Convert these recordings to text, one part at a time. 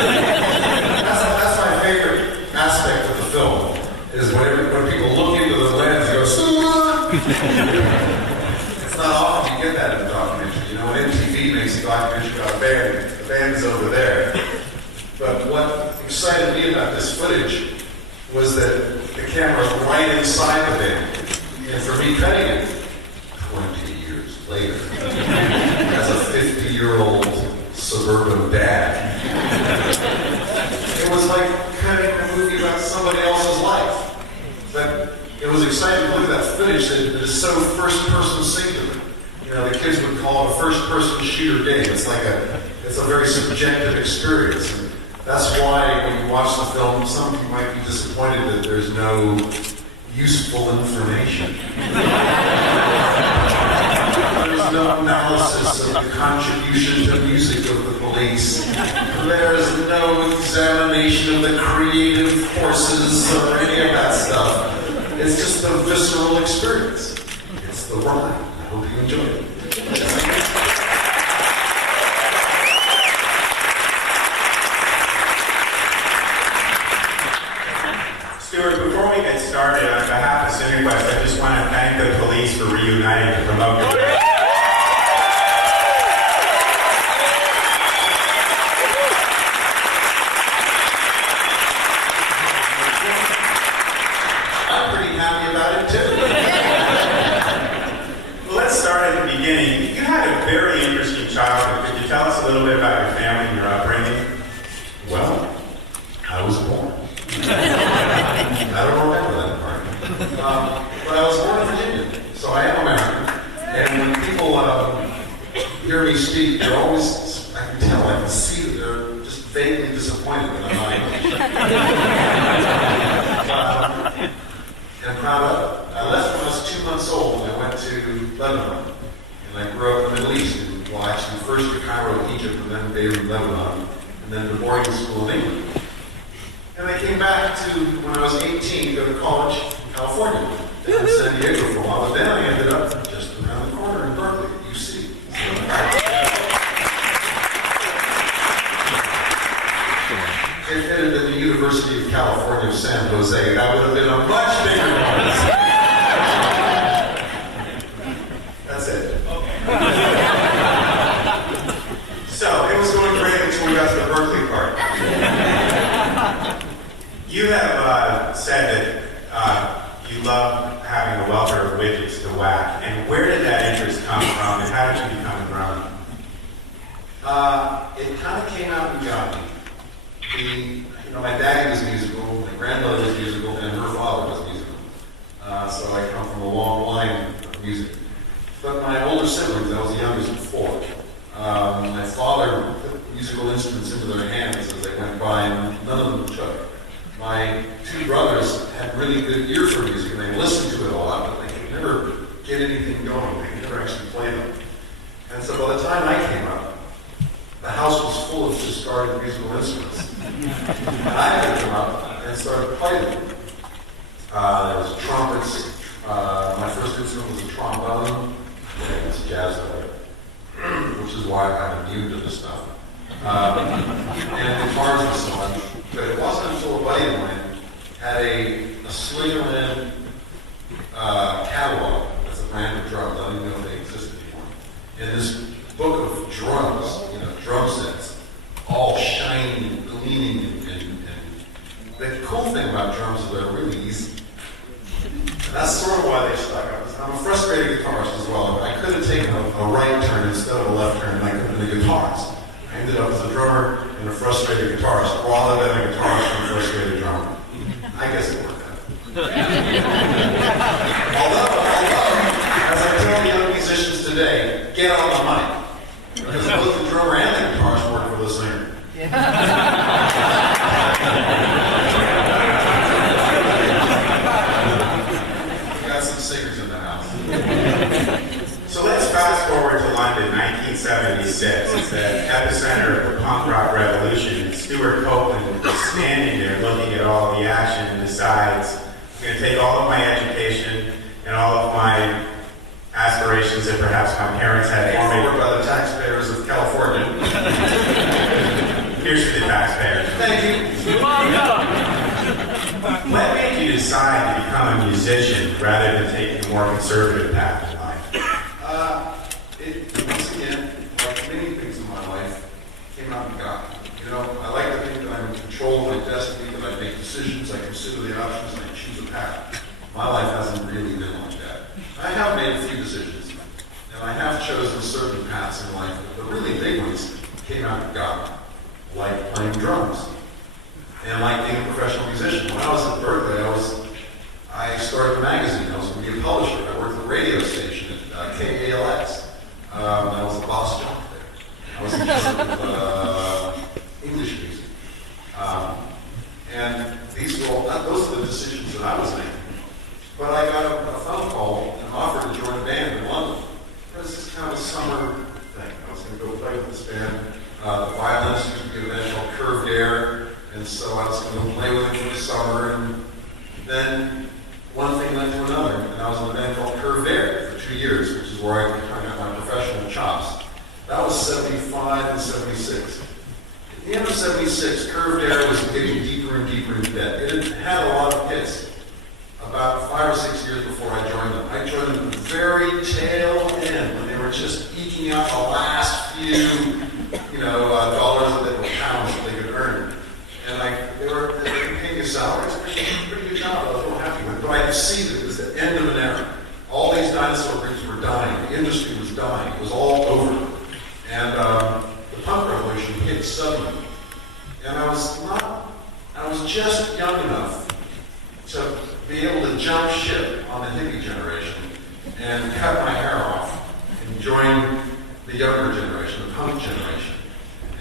That's my favorite aspect of the film, is when people look into the lens and go, it's not often you get that in a documentary. You know, when MTV makes a documentary about a band, the band is over there. But what excited me about this footage was that the camera was right inside the band. And for me cutting it 20 years later, as a 50-year-old suburban dad, it was like cutting a movie about somebody else's life. But it was exciting to look at that footage that is so first-person singular. You know, the kids would call it a first-person shooter game. It's like it's a very subjective experience. And that's why when you watch the film, some of you might be disappointed that there's no useful information. There's no analysis of the contribution to music of the Police. There's no examination of the creative forces or any of that stuff. It's just a visceral experience. It's the ride. I hope you enjoy it. Stewart, before we get started, on behalf of Cinequest, I just want to thank the Police for reuniting to promote the I'm pretty happy about it too. Well, let's start at the beginning. You had a very interesting childhood. Could you tell us a little bit about your family and your upbringing? Well, I was born. I don't remember that part. But I was born in Virginia, so I am American. And when people hear me speak, they're always, I can tell, I can see that they're just vaguely disappointed that I'm not English. And I'm proud of it. I left when I was 2 months old and I went to Lebanon. And I grew up in the Middle East. Well, actually, first to Cairo, Egypt, and then Beirut, Lebanon, and then to boarding school in England. And I came back to, when I was 18, to go to college in California, in San Diego for a while, but then I ended up just around the corner in Berkeley, UC. If it had been the University of California of San Jose, that would have been a much bigger one. That's it. So, it was going great until we got to the Berkeley part. You have said that you love having a welter of widgets to whack. And where did that interest come from, and how did you become a drummer? It kind of came out and got me. My daddy was musical, my grandmother was musical, and her father was musical. So I come from a long line of music. But my older siblings, I was the youngest of four. My father put musical instruments into their hands as they went by, and none of them took. My two brothers had really good ear for music, and they listened to it a lot, but they could never get anything going. They could never actually play them. And so by the time I came up, the house was full of discarded musical instruments. And I picked them up and started playing them. There was trumpets. My first instrument was a trombone. Yeah, it's jazz player, which is why I'm kind of new to this stuff. And guitars and so on. But it wasn't until a buddy of mine had a Slingerland catalog. That's a brand of drums. I don't even know if they exist anymore. And this book of drums, drum sets, all shiny and gleaming, and the cool thing about drums is they're really easy. And that's sort of why they stuck. I'm a frustrated guitarist as well. I could have taken a right turn instead of a left turn, and I could have been a guitarist. I ended up as a drummer and a frustrated guitarist, rather than a guitarist and a frustrated drummer. I guess it worked out. although, as I tell young musicians today, get on the mic. Because both the drummer and the guitarist work for the singer. We got some singers in the house. So let's fast forward to London, 1976. It's the epicenter of the punk rock revolution. And Stewart Copeland is standing there looking at all the action and decides, I'm going to take all of my education and all of my aspirations that perhaps my parents had for me by the taxpayers of California. I'm Here's for the taxpayers. Thank you. What made you decide to become a musician rather than taking a more conservative path in life? Once again, like many things in my life, came out of God. You know, I like to think that I'm in control of my destiny, that I make decisions, I consider the options, and I choose a path. My life hasn't really been like that. I have made a few decisions, and I have chosen certain paths in life, but the really big ones came out of God, like playing drums, and like being a professional musician. When I was at Berkeley, I started a magazine. I was going to be a publisher. I worked at a radio station at KALX. I was the boss jock there. I was in charge of English music. And those are the decisions that I was making. But I got a phone call and offered to join a band in London. It was just kind of a summer thing. I was going to go play with this band. The violinist used to be a band called Curved Air, and so I was going to play with him for the summer. And then one thing led to another, and I was in a band called Curved Air for 2 years, which is where I kind of got my professional chops. That was 75 and 76. At the end of 76, Curved Air was getting deeper and deeper into debt. It had a lot of hits. About 5 or 6 years before I joined them. I joined them at the very tail end when they were just eking out the last few, dollars that they were pounds that they could earn. And they were paying me salaries. Pretty good job. I was real happy with it. But I could see that it was the end of an era. All these dinosaur groups were dying. The industry was dying. It was all over. And the punk revolution hit suddenly. And I was just young enough to be able to jump ship on the hippie generation and cut my hair off and join the younger generation, the punk generation.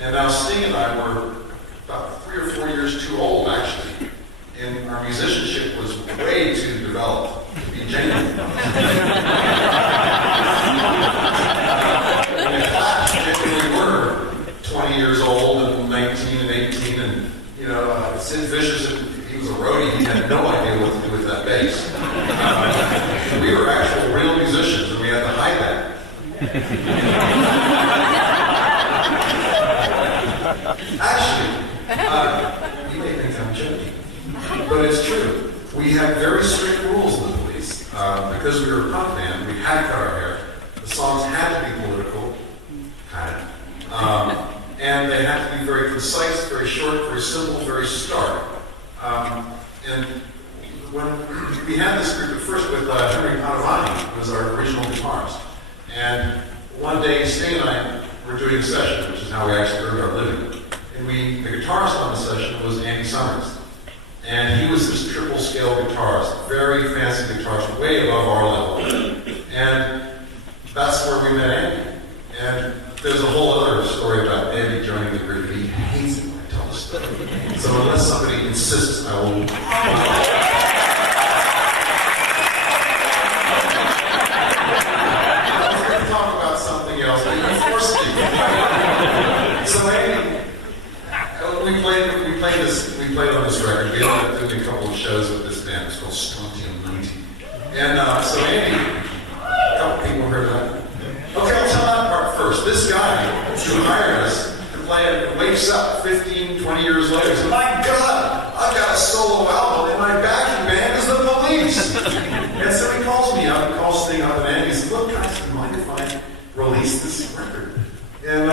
And now Sting and I were about 3 or 4 years too old, actually, and our musicianship was way too developed to be genuine. In fact, we were 20 years old and 19 and 18, and Sid Vicious, he was a roadie, he had no idea what to do with that bass. We were actual real musicians, and we had to hide that. Actually, you may think I'm joking, but it's true. We had very strict rules in the police. Because we were a punk band, we had to cut our hair. The songs had to be political, kind of. And they had to be very concise, very short, very simple, very stark. And when we had this group at first with Henry Padovani, who was our original guitarist. And one day, Sting and I were doing a session, which is how we actually earned our living. And the guitarist on the session was Andy Summers. And he was this triple scale guitarist, very fancy guitarist, way above our level. And that's where we met Andy. And there's a whole other story about Andy joining the group. He hates it when I tell the story. So unless somebody insists, I will. I was going to talk about something else, but you forced me. So Andy, we played on this record. We ended up doing a couple of shows with this band. It's called Strontium 90. And so Andy, a couple people heard that. Okay, I'll tell that part first. This guy who hired us to play it wakes up 15, 20 years later and says, my God, I've got a solo album and my backing band is the Police. And so he calls me up, he calls Sting up, and Andy says, look guys, do you mind if I release this record? And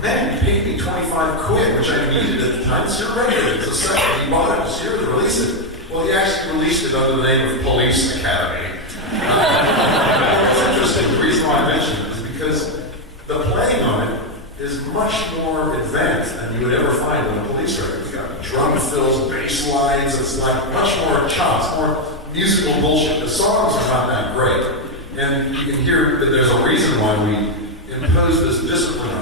man, he paid me 25 quid, which I needed at the time. It's your record. It's a second. He bought it. It's here to release it. Well, he actually released it under the name of Police Academy. It's interesting. The reason why I mention it is because the playing on it is much more advanced than you would ever find on a Police record. It's got drum fills, bass lines. It's like much more chops, more musical bullshit. The songs are not that great. And you can hear that there's a reason why we impose this discipline on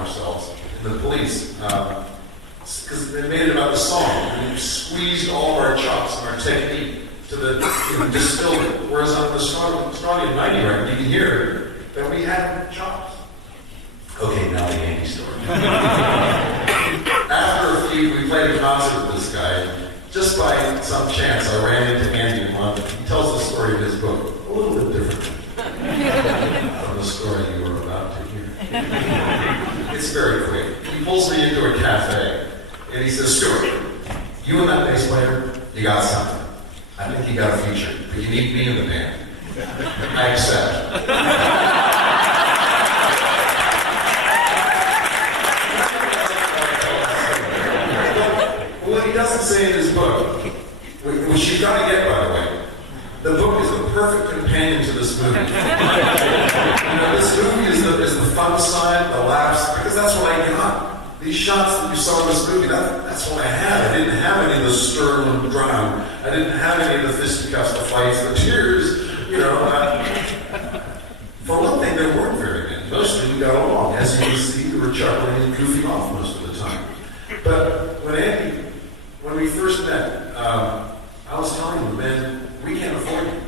ourselves in the Police. Because they made it about the song. And we squeezed all of our chops and our technique to distilled it. Whereas on the Strontium 90 record, you can hear that we had chops. Okay, now the Andy story. After we played a concert with this guy, just by some chance, I ran into Andy in London. He tells the story in his book a little bit differently from the story you were about to hear. It's very quick. He pulls me into a cafe, and he says, Stewart, you and that bass player, you got something. I think you got a future, but you need me in the band. I accept. Well, what he doesn't say in his book, which you've got to get, by the way, the book is the perfect companion to this movie. This movie is the fun side, the laughs, because that's what I got. These shots that you saw in this movie, that's what I had. I didn't have any of the stern and drown. I didn't have any of the fisticuffs, the fights, the tears. For one thing, there weren't very many. Most of them got along. As you can see, we were chuckling and goofing off most of the time. But when we first met, I was telling him, man, we can't afford you.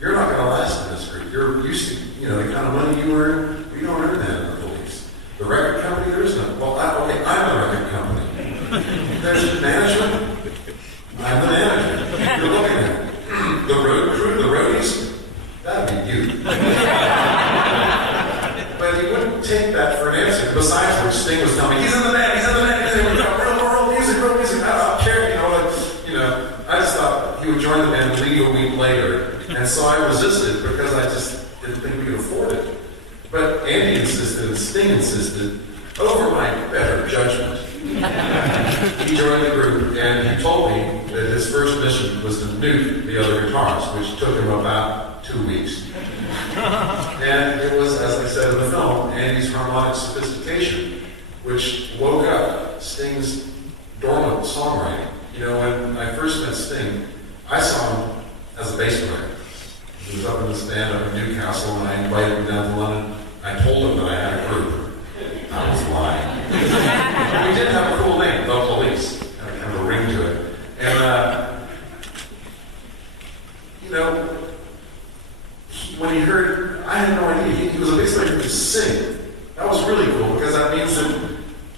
You're not going to last in this group. You're used to, the kind of money you earn. We don't earn that in the police. The record company, there's none. Well, I'm the record company. There's management. I'm the manager. You're looking at it. The road crew, the roadies, that'd be you. But he wouldn't take that for an answer. Besides which, Sting was telling me, he's in the band, he's in the band, he's in the band, real music. I don't care, I just thought he would join the band and leave a week later. And so I resisted because I just didn't think we could afford it. But Andy insisted and Sting insisted, over my better judgment. He joined the group and he told me that his first mission was to nuke the other guitarist, which took him about 2 weeks. And it was, as I said in the film, Andy's harmonic sophistication, which woke up Sting's dormant songwriting. When I first met Sting, I saw him as a bass player. He was up in this band up in Newcastle, and I invited him down to London. I told him that I had a group. I was lying. We did have a cool name, The Police. Had kind of a ring to it. And, when he heard, I had no idea. He was a bass player who could sing. That was really cool, because that means that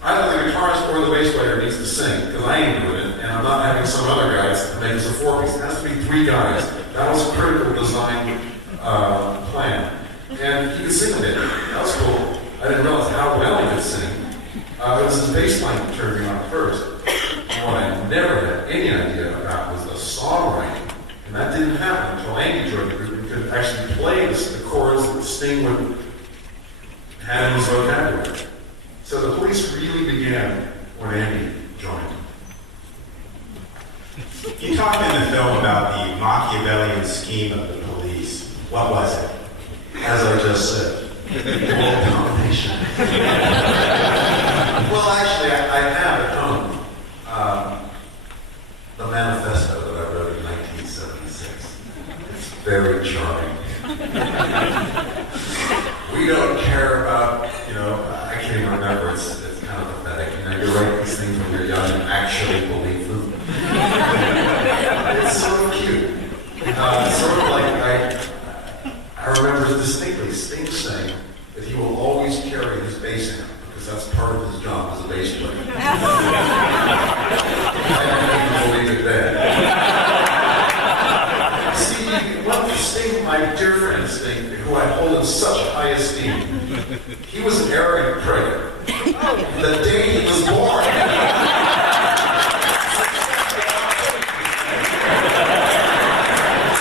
either the guitarist or the bass player needs to sing, because I ain't doing it, and I'm not having some other guys to make us a four-piece. It has to be 3 guys. That was a critical design plan. And he could sing a bit. That was cool. I didn't realize how well he could sing. It was his bass line that turned me on first. And what I never had any idea about was the songwriting. And that didn't happen until Andy joined the group and could actually play the chords that Sting would have in his vocabulary. So the Police really began when Andy joined. You talked in the film about the Machiavellian scheme of the Police. What was it? As I just said, world domination. Well, actually, I have at home the manifesto that I wrote in 1976. It's very charming. We don't care about, I can't even remember, it's kind of pathetic. You write these things when you're young and actually believe them. It's sort of cute. Sort of like, I remember distinctly Sting saying that he will always carry his bass amp, because that's part of his job as a bass player. I don't even believe it then. See, what Sting, my dear friend Sting, who I hold in such high esteem, he was an arrogant prick. The day he was born.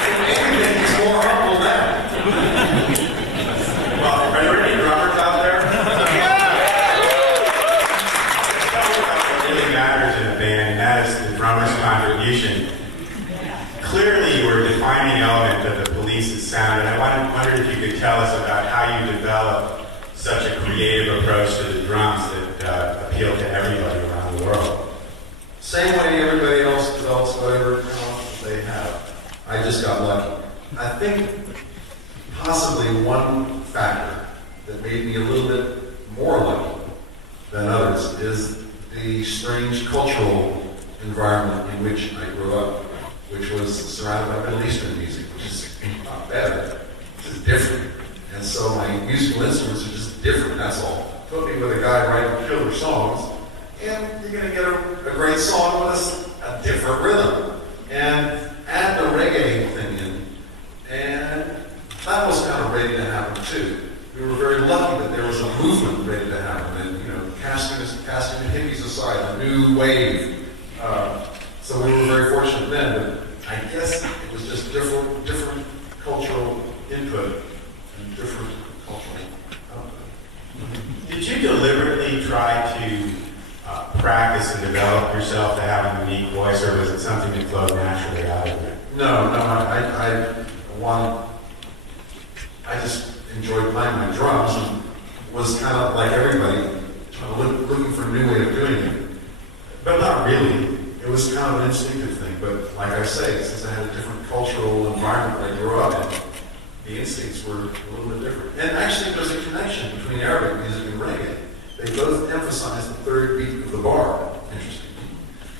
If anything, he's more humble now. Well, are there any drummers out there? What really matters in a band, and that is the drummer's contribution. Clearly, you were a defining element of the Police's sound, and I wondered if you could tell us about how you developed such a creative approach to the drums that appealed to everybody around the world. Same way everybody else develops whatever talent they have. I just got lucky. I think possibly one factor that made me a little bit more lucky than others is the strange cultural environment in which I grew up, which was surrounded by Middle Eastern music, which is not better, which is different. And so my musical instruments are just different, that's all. Put me with a guy writing killer songs, and you're going to get a great song with a different rhythm. And add the reggae thing in, and that was kind of ready to happen too. We were very lucky that there was a movement ready to happen, and casting the hippies aside, the new wave. So we were very fortunate then, but I guess it was just different cultural input and different cultural output. Did you deliberately try to practice and develop yourself to have a unique voice, or was it something that flowed naturally out of you? No, I just enjoyed playing my drums and was kind of like everybody, looking for a new way of doing it. But not really. It was kind of an instinctive thing. But like I say, since I had a different cultural environment I grew up in, the instincts were a little bit different. And actually, there's a connection between Arabic music and reggae. They both emphasize the third beat of the bar, interestingly.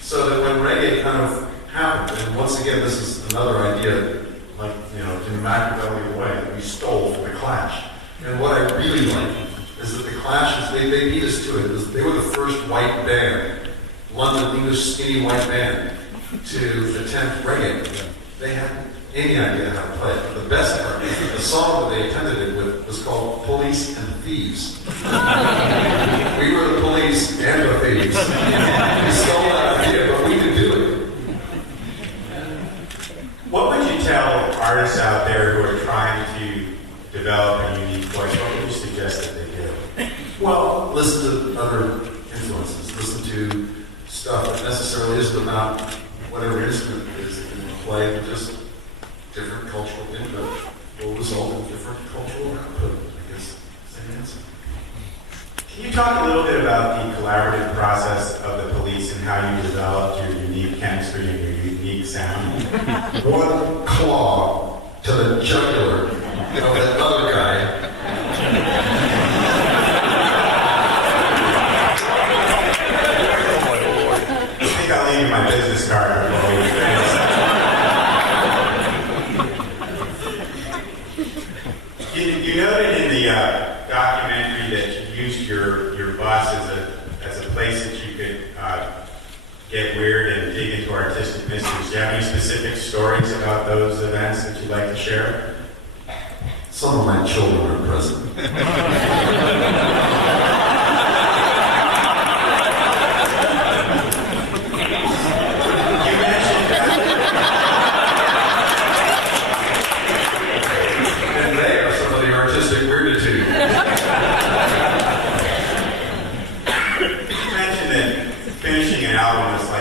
So that when reggae kind of happened, and once again, this is another idea, like, in a Machiavellian way, that we stole from the Clash. And what I really like is that the Clash, they beat us to it. They were the first white band, London English skinny white band, to attempt reggae. They hadn't any idea how to play it. But the best part is that the song that they attempted it with was called Police and Thieves. We were the police and the thieves. We stole that idea, but we could do it. What would you tell artists out there who are trying to develop a unique voice? What would you suggest that they do? Well, listen to other influences. Listen to stuff that necessarily isn't about whatever instrument it is that you want to play, but just different cultural input will result in different cultural output. I guess same answer. Can you talk a little bit about the collaborative process of the Police and how you developed your unique chemistry and your unique sound? One claw to the jugular of that other guy. I think I'll leave you my business card before we finish. You noted in the documentary that you used your bus as a place that you could get weird and dig into artistic mysteries. Do you have any specific stories about those events that you'd like to share? Some of my children are present.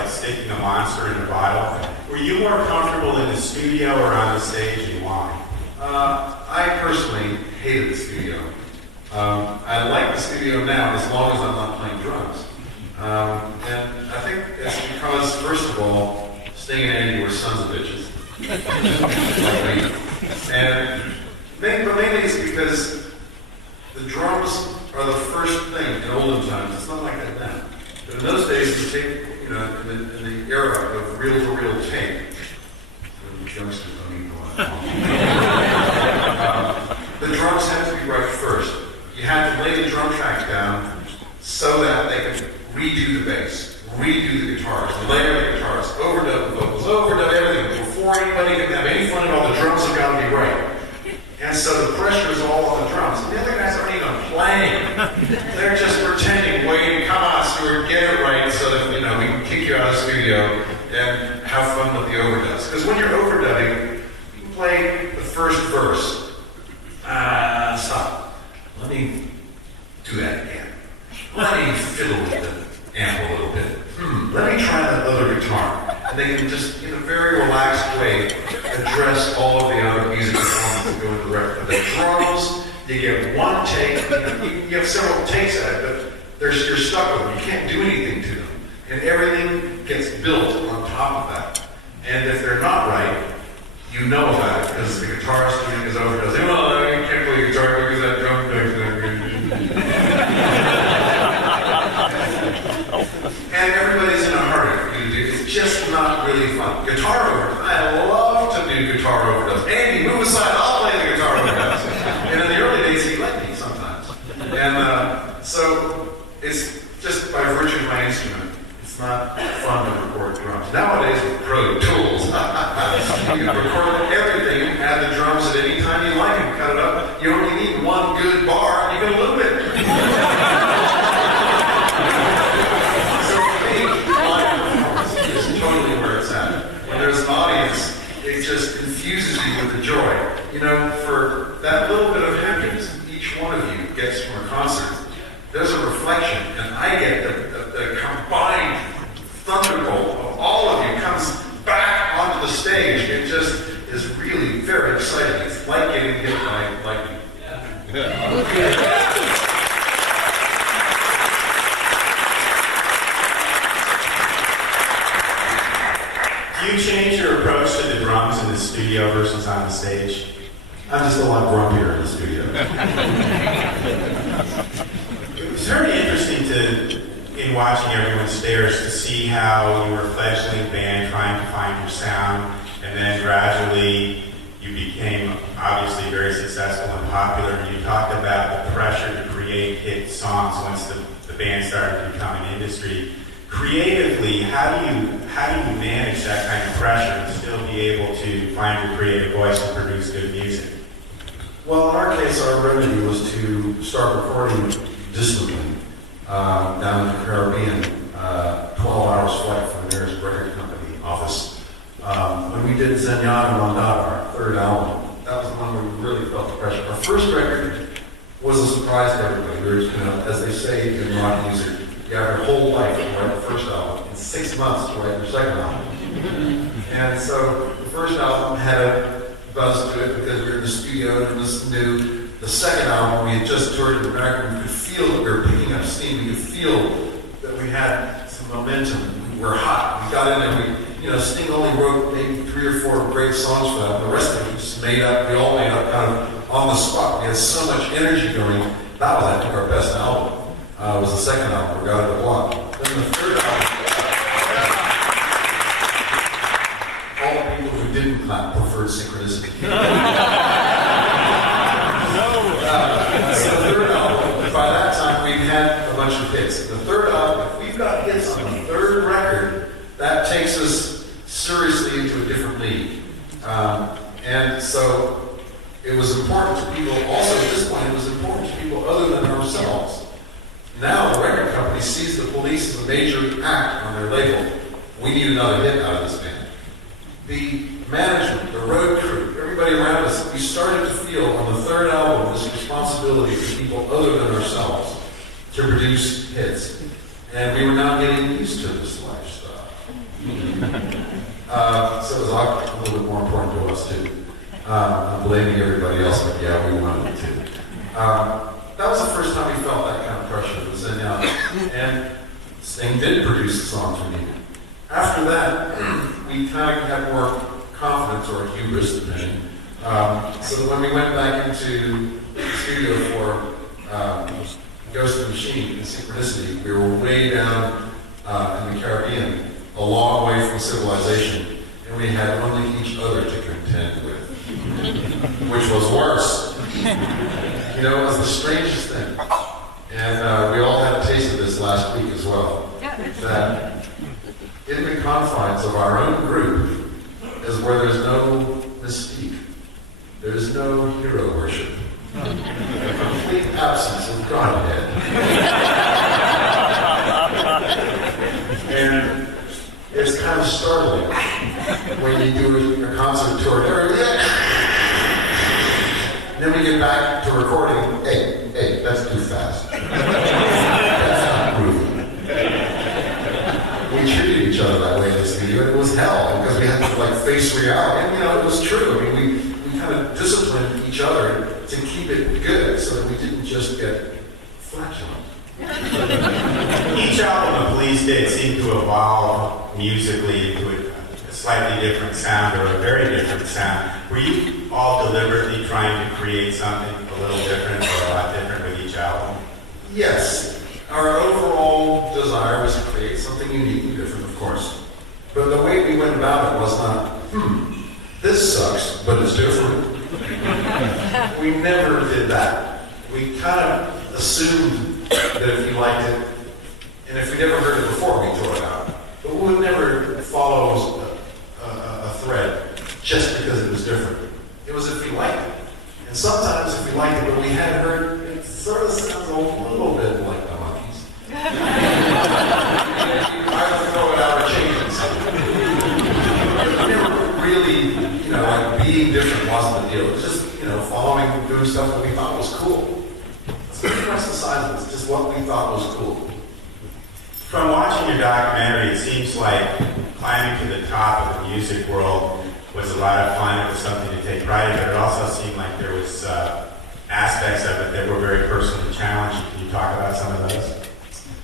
Sticking a monster in a bottle. Were you more comfortable in the studio or on the stage, and why? I personally hated the studio. I like the studio now as long as I'm not playing drums. And I think it's because, first of all, Sting and Andy were sons of bitches. Like me. But mainly it's because the drums are the first thing in olden times. It's not like that now. But in those days, you take, in the era of reel-to-reel tape, youngsters don't even know what the drums had to be right first. You had to lay the drum track down so that they could redo the bass, redo the guitars, layer the guitars, overdub the vocals, overdub everything. Before anybody can have any fun at all, the drums have got to be right. And so the pressure is all on the drums. And the other guys aren't even playing. They're just pretending, waiting, come on, Stewart, get it right so that, we can kick you out of the studio and have fun with the overdubs. Because when you're overdubbing, you can play the first verse. Stop. Let me do that again. Let me fiddle with the amp a little bit. Let me try that other guitar. And they can just, in a very relaxed way, address all of the other music components that go into the record. But the drums, you get one take, you have several takes at it, but you're stuck with them. You can't do anything to them. And everything gets built on top of that. And if they're not right, you know about it, because the guitarist doing his overdubs. Well, you can't play guitar because that drum and everybody's in a hurry for you to do. It's just not really fun. Guitar overdubs. I love to do guitar overdubs. Andy, move aside. I'll play the guitar overdubs. And in the early days, he let me sometimes. And so it's just by virtue of my instrument. It's not fun to record drums. Nowadays, with Pro Tools, you can record everything, add the drums at any time you like and cut it up. You only need one good bar, and you can loop it. change your approach to the drums in the studio versus on the stage? I'm just a lot grumpier in the studio. It was very interesting in watching everyone stares, to see how you were a fledgling band trying to find your sound, and then gradually you became obviously very successful and popular, and you talked about the pressure to create hit songs once the band started to become an industry. Creatively, how do you manage that kind of pressure and still be able to find your creative voice and produce good music? Well, in our case, our remedy was to start recording distantly down in the Caribbean, 12 hours flight from the nearest record company office. When we did Zenyatta Mandata, our third album, that was the one where we really felt the pressure. Our first record was a surprise to everybody. We were, as they say in rock music, you have your whole life to write the first album, in 6 months to write your second album. And so the first album had a buzz to it because we were in the studio and it was new. The second album, we had just toured in America, and we could feel that we were picking up steam. We could feel that we had some momentum. We were hot. We got in there. Sting only wrote maybe 3 or 4 great songs for that. The rest of it we just made up. We all made up kind of on the spot. We had so much energy going. That was, I think, our best album. Was the second album, We Got It a Block. Then the third album, all the people who didn't clap preferred Synchronicity. So the third album, by that time we'd had a bunch of hits. The third album, if we've got hits on the third record, that takes us seriously into a different league. And so it was important to people, also at this point, it was important to people other than ourselves. Now the record company sees the Police as a major act on their label. We need another hit out of this band. The management, the road crew, everybody around us, we started to feel on the third album this responsibility for people other than ourselves to produce hits. And we were now getting used to this lifestyle. So it was a little bit more important to us too. I'm blaming everybody else, but yeah, we wanted it too. That was the first time we felt that kind of pressure with Zenyatta. And Sting did produce the songs we needed. After that, we kind of had more confidence, or hubris, depending. So that when we went back into the studio for Ghost of the Machine and Synchronicity, we were way down in the Caribbean, a long way from civilization, and we had only each other to contend with, which was worse. It was the strangest thing. And we all had a taste of this last week as well. That in the confines of our own group is where there's no mystique. There's no hero worship. A complete absence of Godhead. And it's kind of startling when you do a concert tour. Then we get back to recording. Hey, that's too fast. That's not groovy. We treated each other that way in the studio, and it was hell because we had to face reality. And it was true. I mean, we kind of disciplined each other to keep it good, so that we didn't just get flatulent. Each album of Police did seem to evolve musically into a slightly different sound, or a very different sound. Were you all deliberately trying to create something a little different or a lot different with each album? Yes. Our overall desire was to create something unique and different, of course. But the way we went about it was not, this sucks, but it's different. We never did that. We kind of assumed that if you liked it, and if we never heard it before, we tore it out. But we would never follow a thread just because it was different. It was if you liked it. And sometimes if you liked it, but we hadn't heard, it sort of sounds a little bit like the Monkees. I would throw it out or change it. But never really, like being different wasn't the deal. It was just, following, doing stuff that we thought was cool. It's pretty much the size of it. It's just what we thought was cool. From watching your documentary, it seems like climbing to the top of the music world was a lot of fun. It was something to take pride in, but it also seemed like there was aspects of it that were very personally challenging. Can you talk about some of those?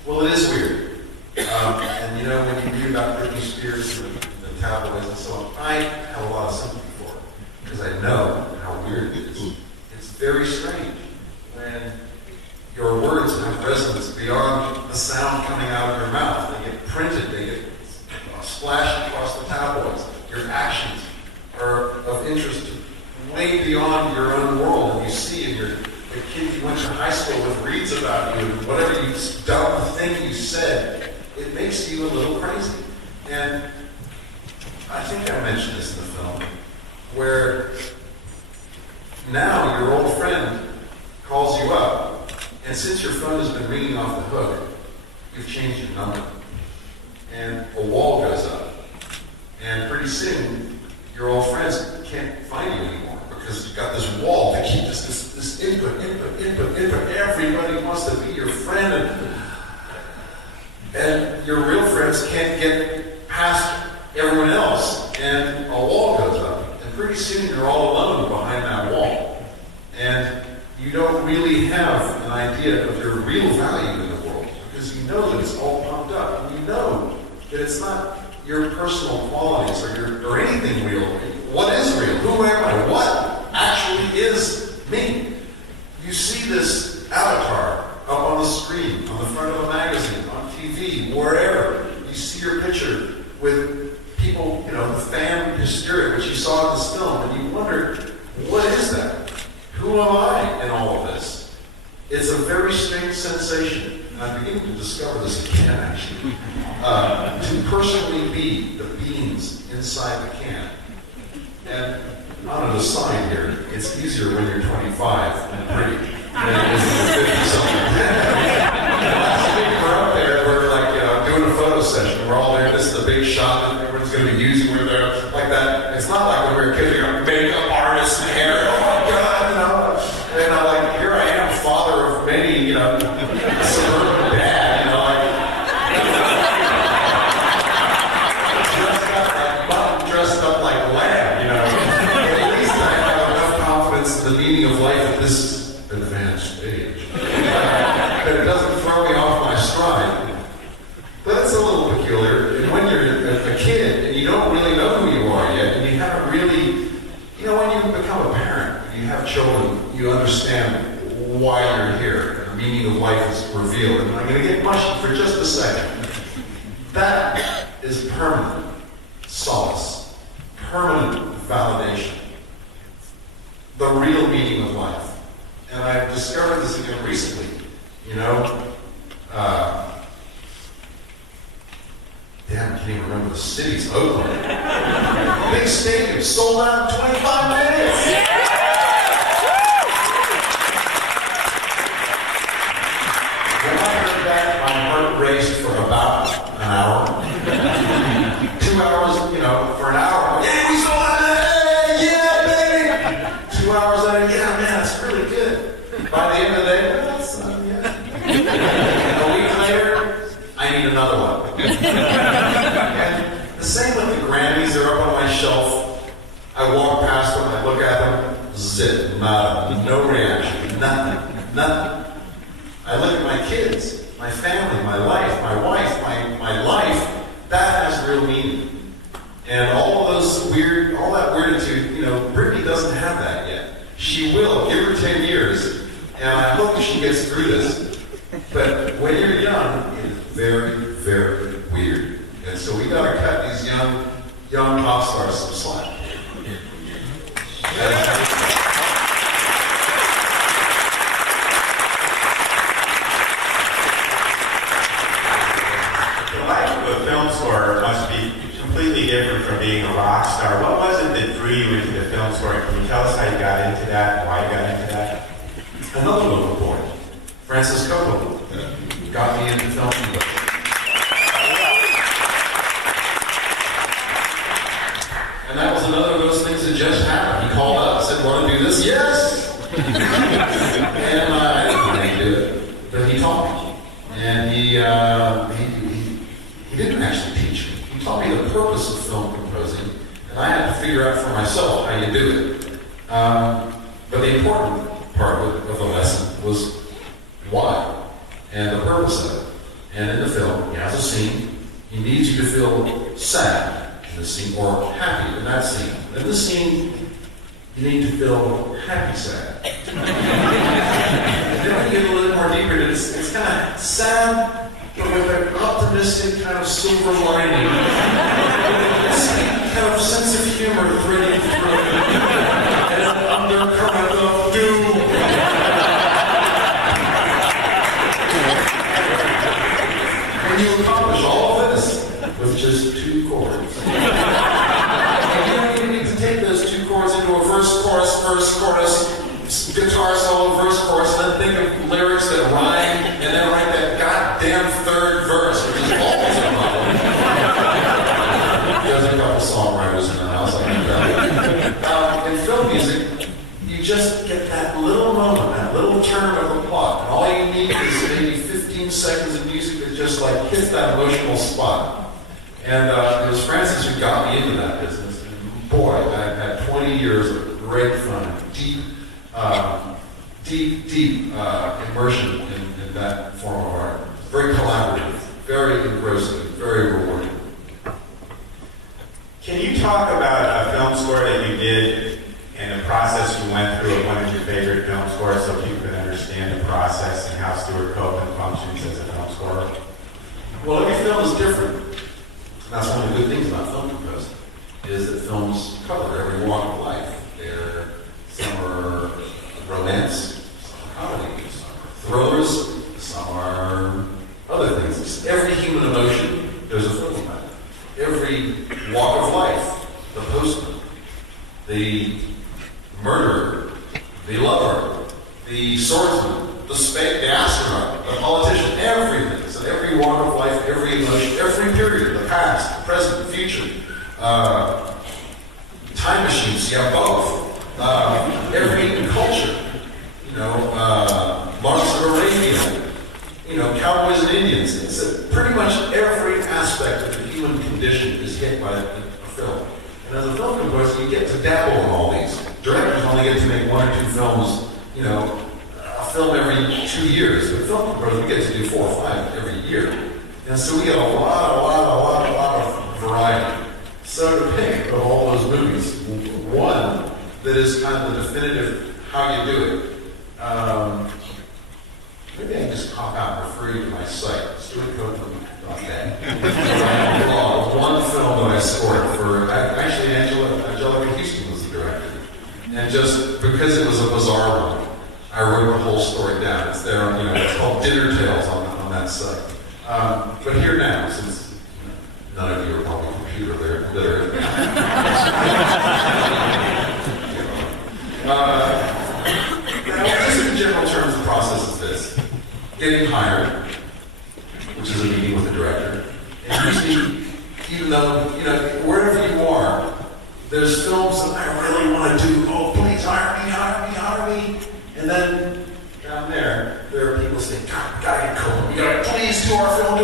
Well, it is weird. And when you read about Britney Spears and the the tabloids and so on, I have a lot of sympathy for it, because I know how weird it is. It's very strange when your words have resonance beyond the sound coming out of your mouth. They get printed, they get splashed across the tabloids. Your actions are of interest way beyond your own world. And you see, and the kid you went to high school with reads about you, and whatever you've done, the thing you said, it makes you a little crazy. And I think I mentioned this in the film, where now your old friend calls you up, and since your phone has been ringing off the hook, you've changed your number. And a wall goes up. And pretty soon, your old friends can't find you anymore, because you've got this wall to keep this input. Everybody wants to be your friend. And your real friends can't get past everyone else, and a wall goes up. And pretty soon, you're all alone behind that wall. And you don't really have an idea of your real value in the world, because you know that it's all pumped up. And you know that it's not your personal qualities or anything real. What is real? Who am I? What actually is me? You see this avatar up on the screen, on the front of a magazine, on TV, wherever. You see your picture with people, the fan hysteria, which you saw in this film, and you wonder, what is that? Who am I in all of this? It's a very strange sensation, and I'm beginning to discover this again, actually, to personally be the beings inside the can. And on an aside here, it's easier when you're 25 and pretty than it is when you're 50-something. Last week we're up there, we're like doing a photo session, we're all there, this is the big shot that everyone's going to be using, we're there like that. It's not like when we were kids, you're makeup artists and hair, oh my God, and I'm like, here I am, father of many, suburban dad, dressed up like lamb, At least I have enough confidence in the meaning of life at this advanced age. That it doesn't throw me off my stride. But it's a little peculiar. And when you're a kid and you don't really know who you are yet, and you haven't really, when you become a parent, you have children, you understand why you're here. The meaning of life is revealed. And I'm going to get mushy for just a second. That is permanent solace, permanent validation, the real meaning of life. And I've discovered this again recently. Damn, I can't even remember the city's Oakland. Big stadium, sold out in 25 minutes. When I heard that, my heart raced for about an hour. 2 hours, for an hour. Yeah, we sold out. Hey, yeah, baby. 2 hours later, yeah, man, it's really good. By the end of the day, a week later, I need another one. And the same with the Grammys. They're up on my shelf. I walk past them, I look at them, zip, nada, no reaction, nothing. I look at my kids, my family, my life, my wife, my life. That has real meaning. And all that weirditude, Brittany doesn't have that yet. She will, give her 10 years, and I hope she gets through this. But when you're young, it's very, very weird. And so we got to cut these young pop stars some slack. The life of a film scorer must be completely different from being a rock star. What was it that drew you into the film scoring? Can you tell us how you got into that, why you got into that? Another little boy, Stewart Copeland, got me into film. And that was another of those things that just happened. He called up and said, want to do this? Yes! And I didn't know how to do it, but he taught me. And he didn't actually teach me. He taught me the purpose of film composing, and I had to figure out for myself how you do it. But the important part of the lesson was why and the purpose of it. And in the film, he has a scene. He needs you to feel sad, in this scene, or happy in that scene. In this scene, you need to feel happy sad. And then when you get a little more deeper, it's kind of sad, but with an optimistic kind of silver lining. This kind of sense of humor threading through, and an undercurrent of doom. When you accomplish all of this with just 2 chords. And you need to take those 2 chords into a verse, chorus, guitar solo, verse, chorus, and then think of lyrics that rhyme, and then write that goddamn 3rd verse, which is always a problem. There's a couple songwriters in the house, I can tell you. In film music, you just get that little moment, that little turn of the plot, and all you need is maybe 15 seconds of music that just like hits that emotional spot. And it was Francis who got me into that business. And boy, I've had 20 years of great fun, deep immersion in that form of art. Very collaborative, very engrossing, very rewarding. Can you talk about a film score that you did and the process you went through of one of your favorite film scores so people can understand the process and how Stewart Copeland functions as a film scorer? Well, every film is different. That's one of the good things about film composing, is that films cover every walk of life. Some are romance, some are comedy, some are thrillers, some are other things. Just every human emotion, there's a film about it. Every walk of life, the postman, the murderer, the lover, the swordsman, the astronaut, the politician, everything. So every walk of life, every emotion, every period, the past, the present, the future. Time machines, you have both. Every culture, Lawrence of Arabia, cowboys and Indians. It's pretty much every aspect of the human condition is hit by a film. And as a film composer, you get to dabble in all these. Directors only get to make 1 or 2 films, a film every 2 years. But film composers, we get to do 4 or 5 every year. And so we get a lot of variety. So to pick of all those movies, one that is kind of the definitive how you do it, maybe I can just pop out and refer you to my site, StewartCopeland.net. One film that I scored for, actually Angelica Houston was the director. And just because it was a bizarre one, I wrote the whole story down. It's there, it's called Dinner Tales on that site. But here now, since none of you are probably computer literate. Just in general terms, the process is this. Getting hired, which is a meeting with the director. And usually, even though, wherever you are, there's films that I really want to do. Oh, please hire me. And then down there are people saying, God, gotta get Copeland. Please do our film.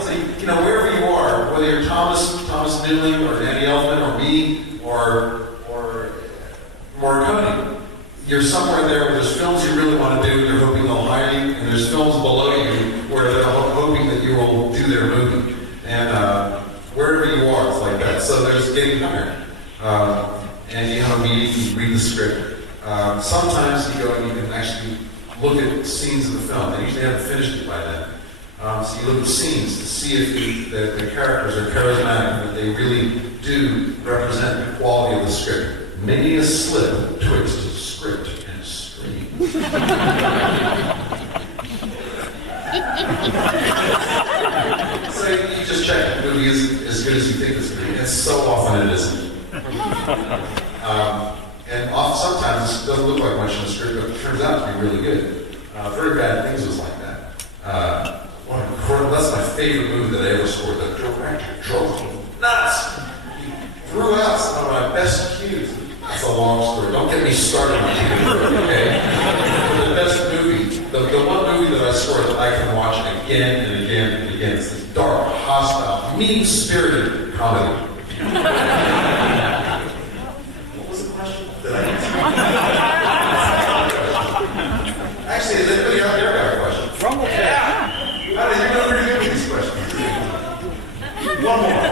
So, wherever you are, whether you're Thomas Newling or Danny Elfman or me or Morricone, you're somewhere there where there's films you really want to do and you're hoping they'll hire you, and there's films below you where they're hoping that you will do their movie. And wherever you are, it's like that. So there's getting hired. And you have a meeting, you read the script. Sometimes you go and you can actually look at scenes of the film. They usually haven't finished it by then. So you look at scenes to see if the characters are charismatic, that they really do represent the quality of the script. Many a slip twixt script and screen. So you just check the movie is as good as you think it's going to be, and so often it isn't. Sometimes it doesn't look like much in the script, but it turns out to be really good. Very Bad Things was like that. That's my favorite movie that I ever scored. The director drove me nuts. He threw out some of my best cues. That's a long story. Don't get me started on it, okay? But the best movie, the one movie that I scored that I can watch again and again and again, is this dark, hostile, mean-spirited comedy. What was the question? Did I answer? Actually, has anybody out there got a question? From the yeah. How did you know pretty good with these questions? One more.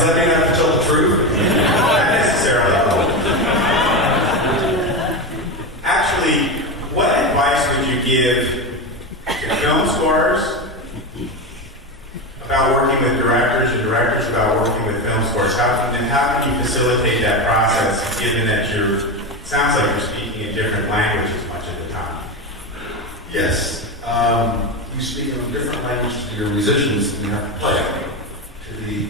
Does that mean I have to tell the truth? Not necessarily. Actually, what advice would you give to film scorers about working with directors and directors about working with film scores? How can you facilitate that process, given that sounds like you're speaking in different languages much of the time? Yes. You speak in a different language to your musicians than you have to play to the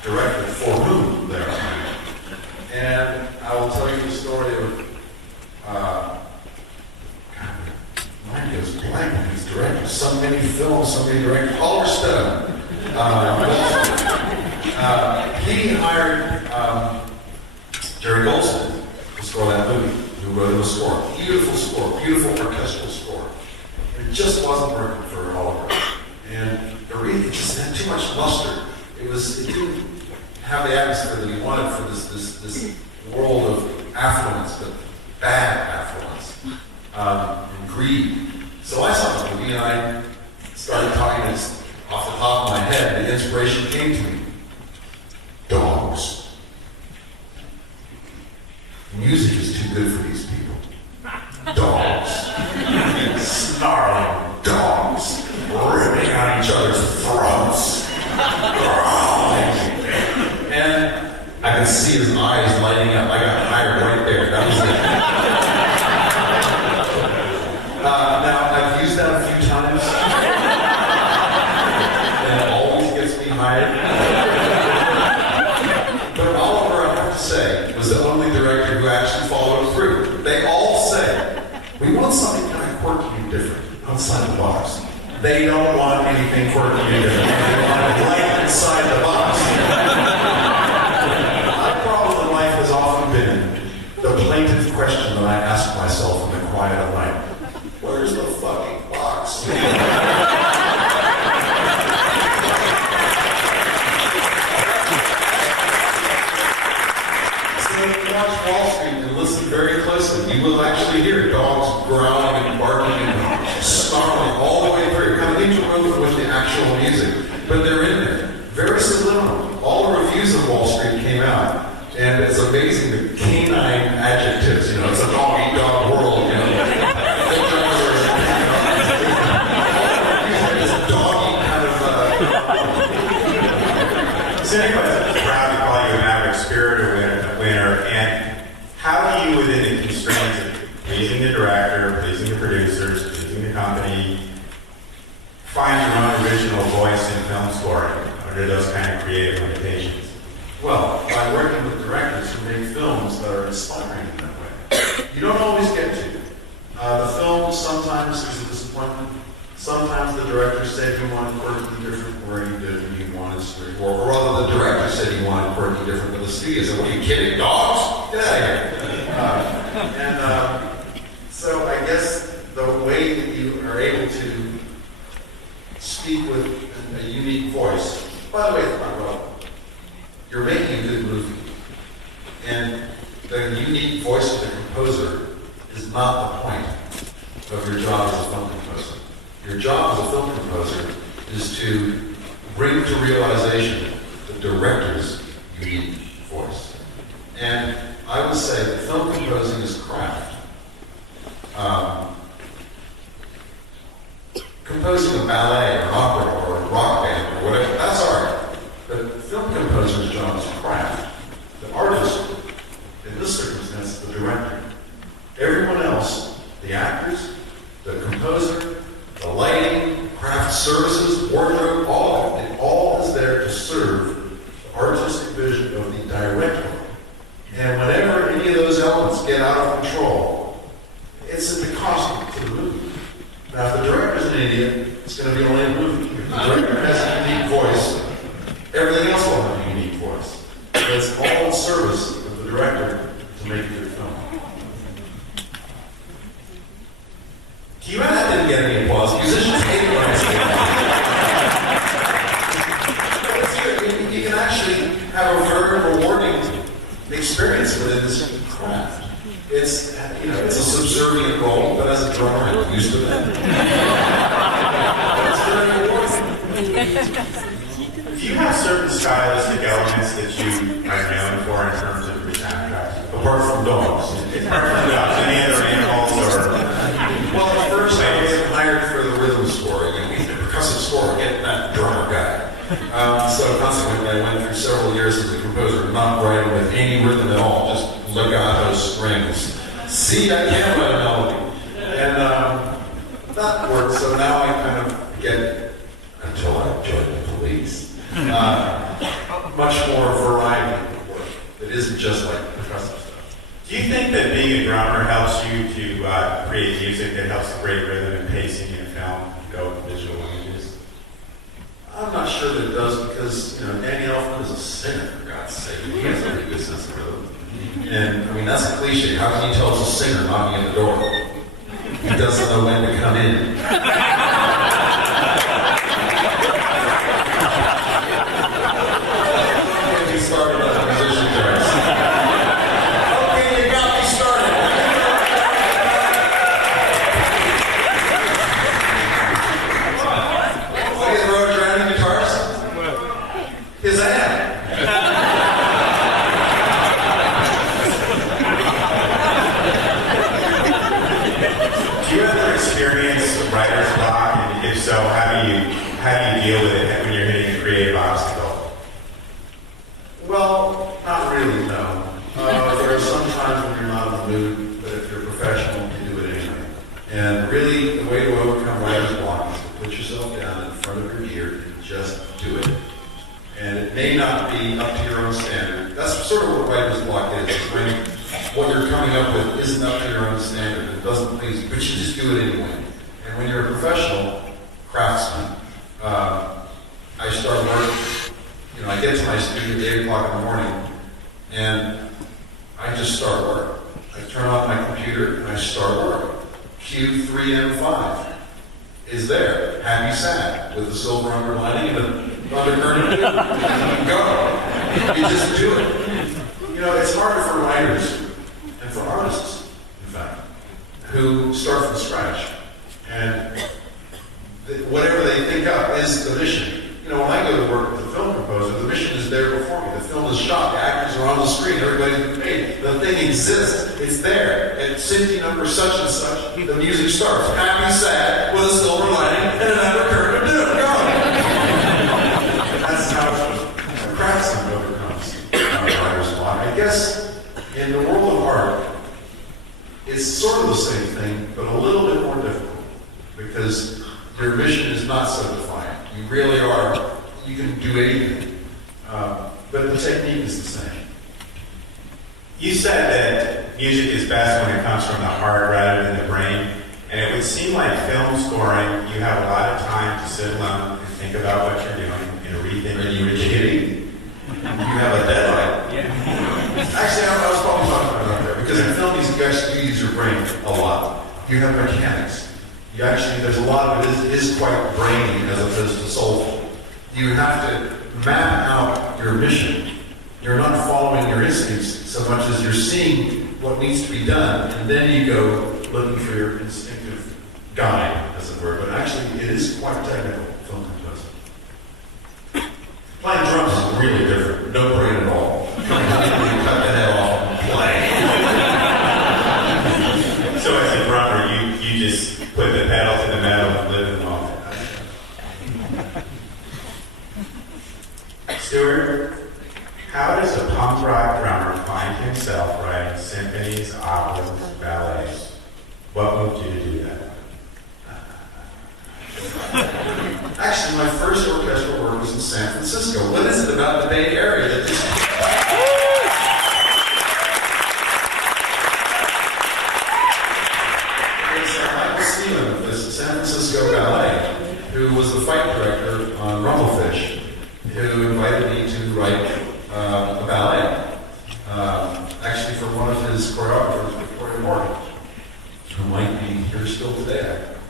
director for whom they are playing. And I will tell you the story of mine goes blank when he's directed so many films, so many directors. Oliver Stone. He hired Jerry Goldsmith to score that movie, who wrote him a score. Beautiful orchestral score. It just wasn't working for Oliver. And it just had too much luster. It didn't have the atmosphere that he wanted for this world of affluence, but bad affluence, and greed. So I saw the movie and I started talking this off the top of my head. The inspiration came to me. Dogs. Music is too good for these people. Dogs. Snarling dogs. Ripping on each other's throats. Growling. And I could see his eyes lighting up. I got hired right there. That was it. Now, I've used that a few times. And it always gets me hired. But Oliver, I have to say, was the only director who actually followed through. They all say, we want something kind of quirky and different outside the box. They don't want anything quirky and different. They want it right inside the box. My problem in life has often been the plaintive question that I ask myself in the quiet of night. Where's the fucking box? So if you watch Wall Street and listen very closely, you will actually hear dogs growling and barking and snarling all the way through, kind of interwoven with the actual music. But they're in there, very subliminal. All the reviews of Wall Street came out, and it's amazing the canine adjectives. It's a dog-eat-dog world. Cinequest is proud to call you a Maverick Spirit winner, and how do you, within the constraints of pleasing the director, pleasing the producers, pleasing the company, find your own original voice in film scoring under those kind of creative limitations? Well, by working with directors who make films that are inspiring in that way. You don't always get to. The film sometimes is a disappointment. Sometimes the director said he wanted quirky different, where he didn't. He wanted straight. Or rather, the director said he wanted quirky different, but the studio said, "What are you kidding? Dogs? Get out of here!" So I guess the way that you are able to speak with a unique voice. By the way, you're making a good movie, and the unique voice of the composer is not the point of your job as a film composer. Your job as a film composer is to bring to realization the director's unique voice. And I would say that film composing is craft. Composing a ballet or an opera or a rock band or whatever, that's art. But film composer's job is craft. The artist, in this circumstance, the director. Everyone else, the actors, the composer, the lighting, craft services, wardrobe, all of it all is there to serve the artistic vision of the director. And whenever any of those elements get out of control, it's a cost to the movie. Now, if the director's an idiot, it's going to be only a movie. If the director has a unique voice, everything else will have a unique voice. But it's all in service of the director to make a good film. That didn't get any applause. Musicians hate it when I say that. You can actually have a very rewarding experience within this craft. It's a subservient role, but as a drummer, I'm used to that. It's very rewarding. If you have certain stylistic elements that you are known for in terms of your soundtracks? Apart from dogs. Apart from dogs, any other animals or? Well, at first I was hired for the rhythm scoring, and the percussive score, getting that drummer guy. So consequently, I went through several years as a composer, not writing with any rhythm at all, just legato strings. See, I can't write a melody. And that worked, so now I kind of get, until I joined the police, much more variety of work. It isn't just like percussive stuff. Do you think that being a drummer helps you to create music that helps create rhythm and pacing in film, go with visual images? I'm not sure that it does because, Danny Elfman is a singer, for God's sake. He has a pretty good sense of rhythm. And, I mean, that's a cliche. How can you tell it's a singer knocking at the door? He doesn't know when to come in. Get me started on the musician choice. Okay, you got me started. What is road driving guitars? Yes, I am. Do you ever experience writer's block? And if so, how do you deal with it when you're hitting a creative obstacle? Well, not really, no. There are some times when you're not in the mood, but if you're professional, you do it anyway. And really, the way to overcome writer's block is to put yourself down in front of your gear and just do it. And it may not be up to your own standard. That's sort of what writer's block is when what you're coming up with isn't up to your own standard. It doesn't please you, but you just do it anyway. And when you're a professional craftsman, I start work, I get to my studio at 8 o'clock in the morning, and I just start work. I turn on my computer, and I start work. Cue 3M5 is there. Happy, sad, with the silver underlining and the undercurrent. You go. You just do it. It's harder for writers and for artists, in fact, who start from scratch. And whatever they think up is the mission. When I go to work with a film composer, the mission is there before me. The film is shot, the actors are on the screen, everybody's been paid. The thing exists, it's there. At Cynthia number such and such, the music starts. Happy, sad, with a silver lining, and an undercurrent of doom. Go! That's how a craftsman overcomes writer's block. I guess in the world of art, it's sort of the same thing, but a little bit more difficult. Because your mission is not so defined. You really are, you can do anything. But the technique is the same. You said that music is best when it comes from the heart rather than the brain. And it would seem like film scoring, you have a lot of time to sit alone and think about what you're doing and rethink. Are you kidding? You have a deadline. Yeah. Actually, I was probably talking about that because in film, you actually use your brain a lot. You have mechanics. There's a lot of it is quite brainy as opposed to soulful. You have to map out your mission. You're not following your instincts so much as you're seeing what needs to be done, and then you go looking for your instinctive guide, as it were. But actually, it is quite technical, film composing. Playing drums is really different. No brain at all. You cut the head off and play. So as a drummer, you just put the pedal to the metal and live in the moment. Stewart, how does a punk rock drummer find himself writing symphonies, operas, ballets? What moved you to do that? Actually, my first orchestral work was in San Francisco. What is it about the Bay Area that this... San Francisco Ballet, who was the fight director on Rumblefish, who invited me to write a ballet, actually for one of his choreographers, Victoria Morgan, who might be here still today.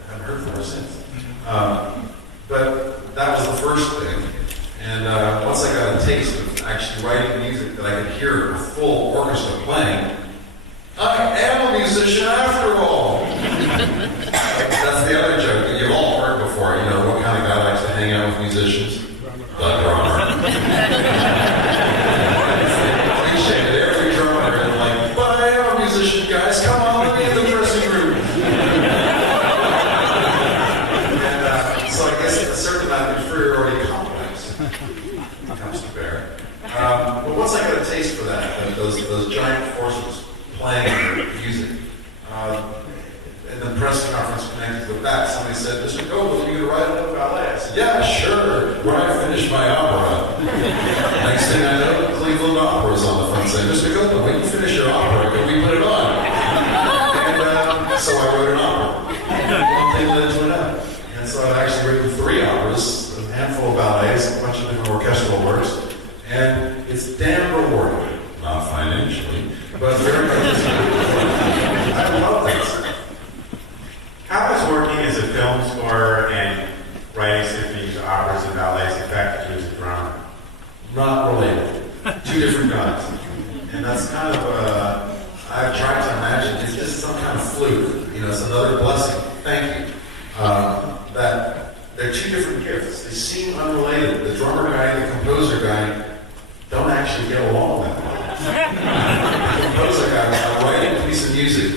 I haven't heard from her since. But that was the first thing. And once I got a taste of actually writing music that I could hear a full orchestra playing, I am a musician after all. That's the other joke that you've all heard before. What kind of guy likes to hang out with musicians? The drummer. Cliche that every drummer is like, but I am a musician, guys. Come on, let me in the dressing room. And so I guess a certain amount of inferiority complex comes to bear. But once I got a taste for that, those giant forces playing music, and the press conference connected with that, somebody said, Mr. Copeland, you gonna write a book ballet? I said, yeah, sure, when I finish my opera. Next thing I know, Cleveland Opera is on the front saying, Mr. Copeland, when you finish your opera, can we put it on? And so I wrote an opera. One thing led to another. And so I've actually written 3 operas, a handful of ballets, a bunch of different orchestral works, and it's damn rewarding. Not financially, but very much. I love this. How has working as a film scorer and writing symphonies, operas, and ballets affected you as a drummer? Not related. 2 different guys. And that's kind of, I've tried to imagine, it's just some kind of fluke. You know, it's another blessing. Thank you. That they're 2 different gifts. They seem unrelated. The drummer guy and the composer guy don't actually get along that well. The composer guy, I'm writing a piece of music,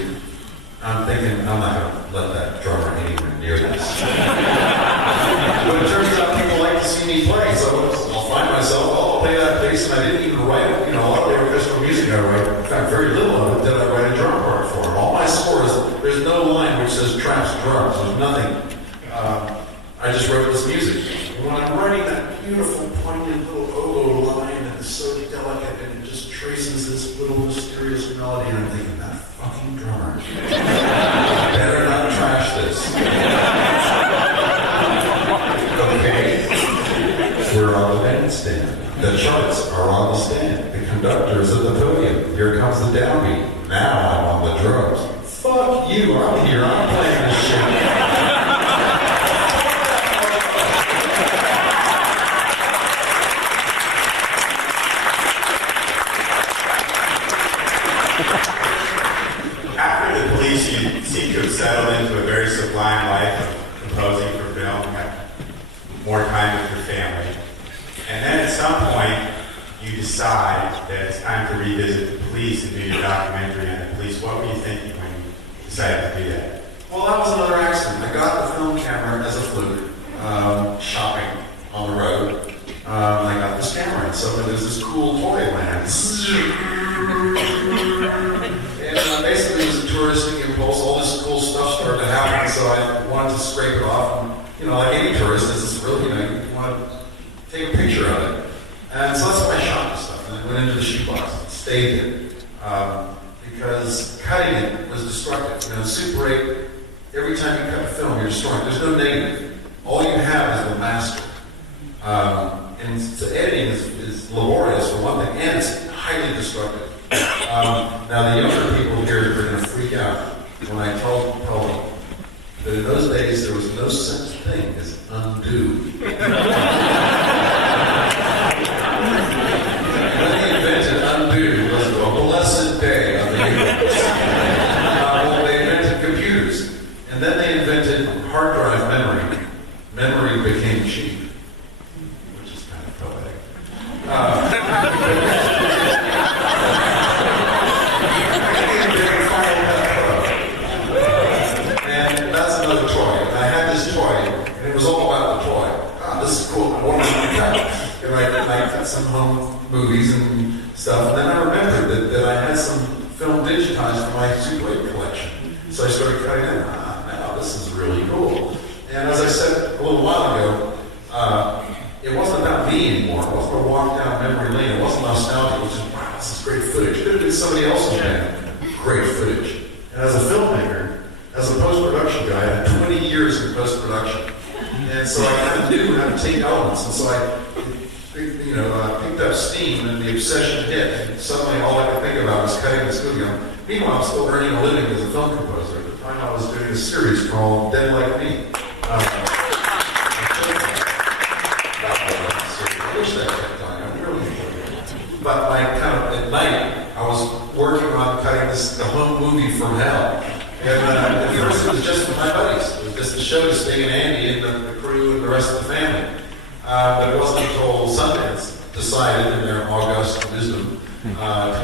I'm thinking, I'm not going to let that drummer anywhere near this. But it turns out people like to see me play, so I'll find myself, I'll play that piece, and I didn't even write it. You know, a lot of the orchestral music I write, in fact, very little of it did I write a drum part for. All my scores, there's no line which says traps drums, there's nothing. I just wrote this music. And when I'm writing that beautiful, poignant little oboe line that is so delicate and it just traces this little mysterious melody, and I'm thinking, that fucking drummer. Better not trash this. Okay. We're on the bandstand. The charts are on the stand. The conductor is at the podium. Here comes the downbeat. Now I'm on the drums. Fuck you, I'm here, I'm playing this shit. After the police, you seem to have settled into a very sublime life of composing for film, have more time with your family. And then at some point, you decide that it's time to revisit the police and do your documentary on the police. What were you thinking when you decided to do that? Well, that was another accident. I got the film camera as a fluke, shopping on the road. I got this camera, and suddenly there's this cool toy land. And basically it was a touristic impulse. All this cool stuff started to happen, so I wanted to scrape it off. And, you know, like any tourist, this is really, you know, you want to take a picture of it. And so that's why I shot this stuff. And I went into the shoebox and stayed in. Because cutting it was destructive. You know, in Super 8, every time you cut a film, you're destroying. There's no negative. All you have is the master. And so editing is laborious for one thing, and it's highly destructive. Now the younger people here are going to freak out when I tell them that in those days there was no such thing as undo. When they invented undo, it was a blessed day on the universe. Well, they invented computers, and then they invented hard drive memory. Memory became cheap. And that's another toy. And I had this toy, and it was all about the toy. This is cool. I want to cut. And I cut some home movies and stuff. And then I remembered that I had some film digitized for my Super 8 collection. So I started cutting in. Now this is really cool. And as I said a little while ago, it wasn't about me anymore. It wasn't a walk down memory lane. It wasn't nostalgia. It was just, wow, this is great footage. It could have been somebody else's band. Great footage. And as a filmmaker, as a post-production guy, I had 20 years in post-production. And so I kind of knew how to take elements. And so I, picked up steam and the obsession hit. And suddenly all I could think about was cutting this movie. Meanwhile, I'm still earning a living as a film composer. At the time I was doing a series called Dead Like Me. But at night, I was working on cutting the home movie from hell. And at first it was just with my buddies. It was just a show to Sting and Andy and the crew and the rest of the family. But it wasn't until Sundance decided in their august wisdom to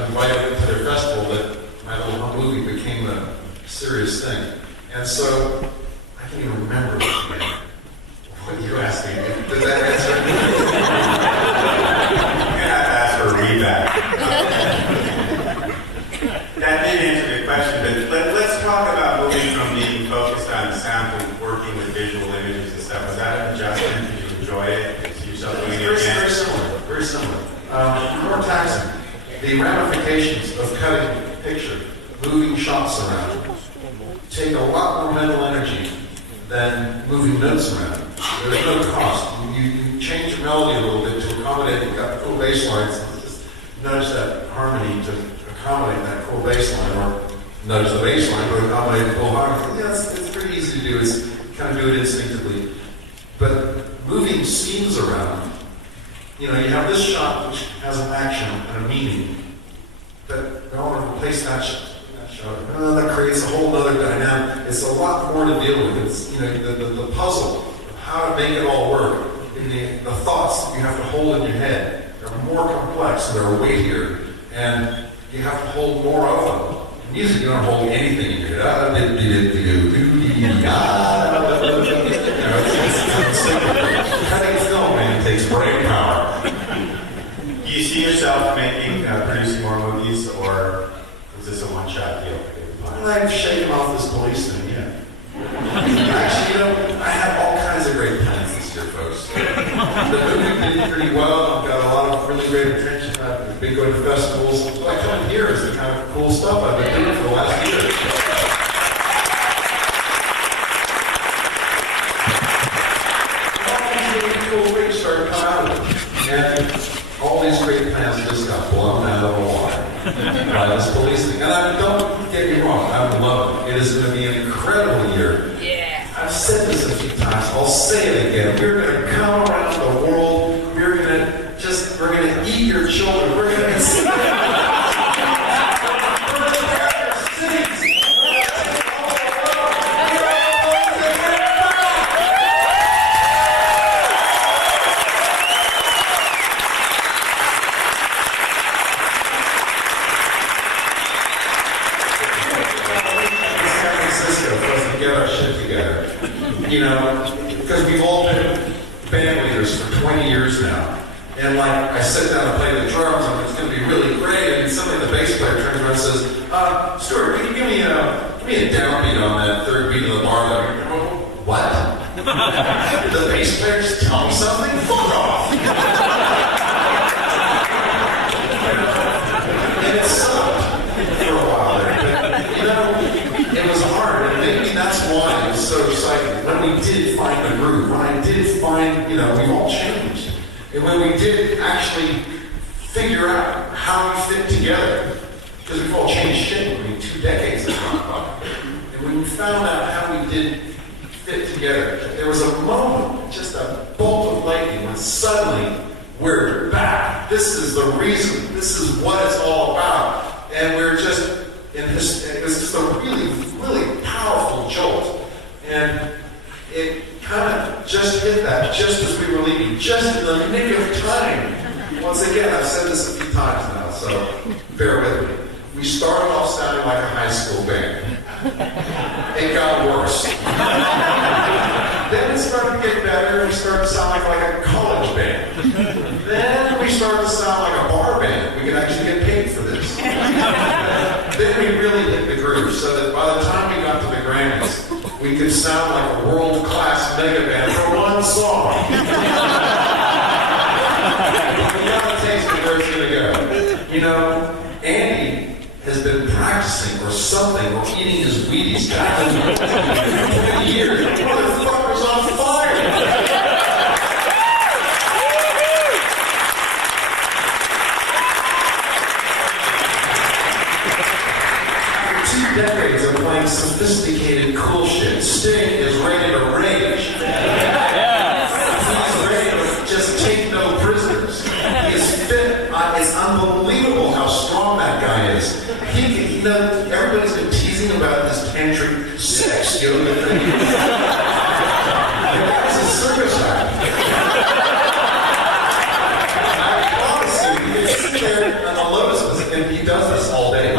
invite it to their festival that my little movie became a serious thing. And so, I can't even remember what you're asking me. Did that answer? I'm going to have to ask for a readback. That did answer the question, but let's talk about moving from being focused on sound to working with visual images and stuff. Was that an adjustment? Did you enjoy it? Did you see yourself doing it again? Very similar. Very similar. More taxing. The ramifications of cutting a picture, moving shots around, take a lot more mental energy than moving notes around. There's no cost. You change your melody a little bit to accommodate. You've got cool bass lines. Just notice that harmony to accommodate that cool bass line, or notice the bass line to accommodate the cool harmony. Yeah, it's pretty easy to do. It's kind of do it instinctively. But moving scenes around, you know, you have this shot which has an action and a meaning, but I want to replace that shot. That creates a whole other dynamic. It's a lot more to deal with. It's, you know, the puzzle of how to make it all work. And the thoughts that you have to hold in your head are more complex, and they're weightier, and you have to hold more of them. In music, you don't hold anything in your head. Cutting film, man, takes brain power. Do you see yourself producing more movies, or is this a one-shot deal? I've shaken off this police thing, yeah. Actually, you know, I have all kinds of great plans this year, folks. The movie did pretty well. I've got a lot of really great attention. I've been going to festivals. What I come here is the kind of cool stuff I've been doing for the last year. All these really cool things started coming out of it. And all these great plans just got blown out of the water by this police thing. And don't get me wrong, I love it. It is going to be an incredible year. Yeah. I've said this a few times. I'll say it again. We're going to come around the world. We're going to eat your children. We're going to see you know, because we've all been band leaders for 20 years now. And like, I sit down and play the drums, and it's going to be really great, and suddenly the bass player turns around and says, Stewart, can you give me a downbeat on that third beat of the bar there? What? The bass player just tell me something? Fuck off! And it sucked for a while there, but, you know, it was hard, and maybe that's why it was so exciting. When we did find the groove, when I did find, you know, we all changed. And when we did actually figure out how we fit together, because we've all changed shape, I mean, 2 decades have gone by. And when we found out how we did fit together, there was a moment, just a bolt of lightning, when suddenly we're back. This is the reason. This is what it's all about. And we're just, it was just a really, really powerful jolt. And it kind of just hit that, just as we were leaving, just in the nick of time. Once again, I've said this a few times now, so bear with me. We started off sounding like a high school band. It got worse. Then it started to get better, and we started sounding like a college band. Then we started to sound like a bar band. We could actually get paid for this. Then we really hit the groove, so that by the time we got to the Grammys, we could sound like a world-class mega band for one song. We got a taste of where it's going to go. You know, Andy has been practicing or something, or eating his Wheaties for years. The motherfucker's on fire! Decades of playing sophisticated cool shit. Sting is ready to rage. He's ready to just take no prisoners. He is fit. It's unbelievable how strong that guy is. You know, everybody's been teasing about this tantric sex yoga thing. The guy's a circus act. there on the Lotus, and he does this all day.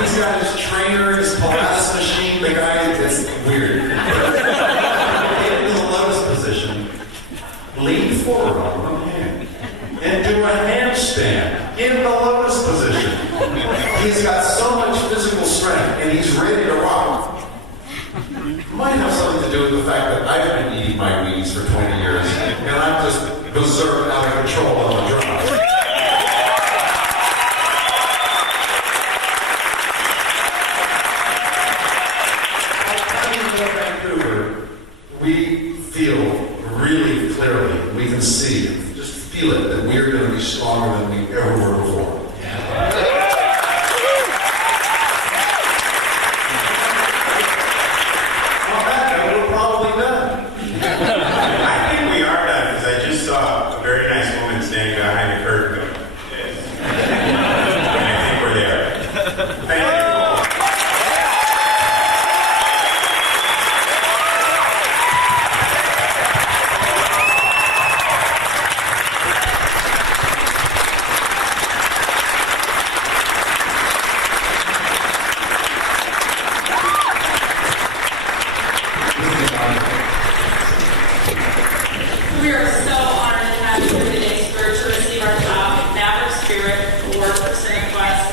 He's got his trainer, his Pilates machine, the guy, it's weird. Get into the Lotus position, lean forward on one hand, and do a handstand in the Lotus position. He's got so much physical strength, and he's ready to rock. Might have something to do with the fact that I've been eating my Wheaties for 20 years, and I'm just berserk out of control on the drums. Vancouver, we feel really clearly, we can see, just feel it, that we're going to be stronger than we ever were before. On that note, we're probably done. I think we are done, because I just saw a very nice woman standing behind the curtain. And I think we're there. Thank you. We are so honored to have you here today, Stewart, to receive our top Maverick Spirit Award for Cinequest.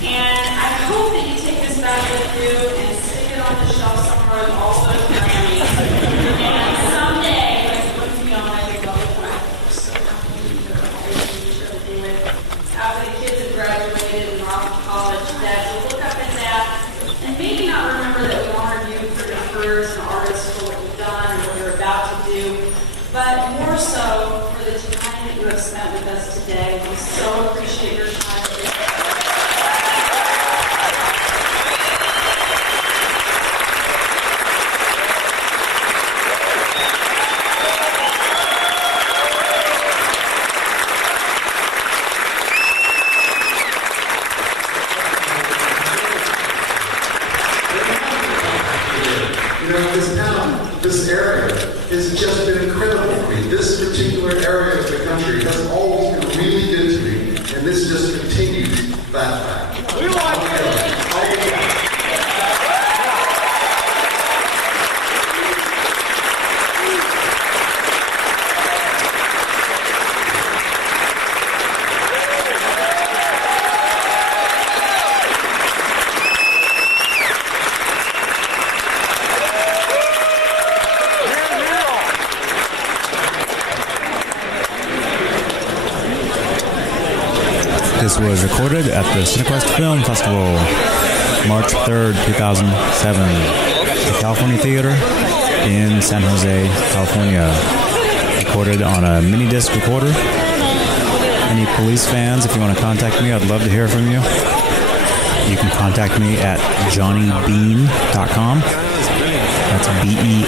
And I hope that you take this back with you and stick it on the shelf somewhere with all those Grammys. And someday, when you look beyond it, you'll look back. We're so happy to be here to do it. After the kids have graduated and are off to college, that you'll look up at that and maybe not remember that we honored you for your careers and artists for what you've done and what you're about to do, but more so for the time that you have spent with us today. We so appreciate your time. You know, this town, this area, has just been incredible for me. This particular area of the country has always been really good to me, and this just continues that fact. We want This was recorded at the Cinequest Film Festival, March 3rd, 2007, the California Theater in San Jose, California. Recorded on a mini disc recorder. Any police fans, if you want to contact me, I'd love to hear from you. You can contact me at johnnybean.com. That's BE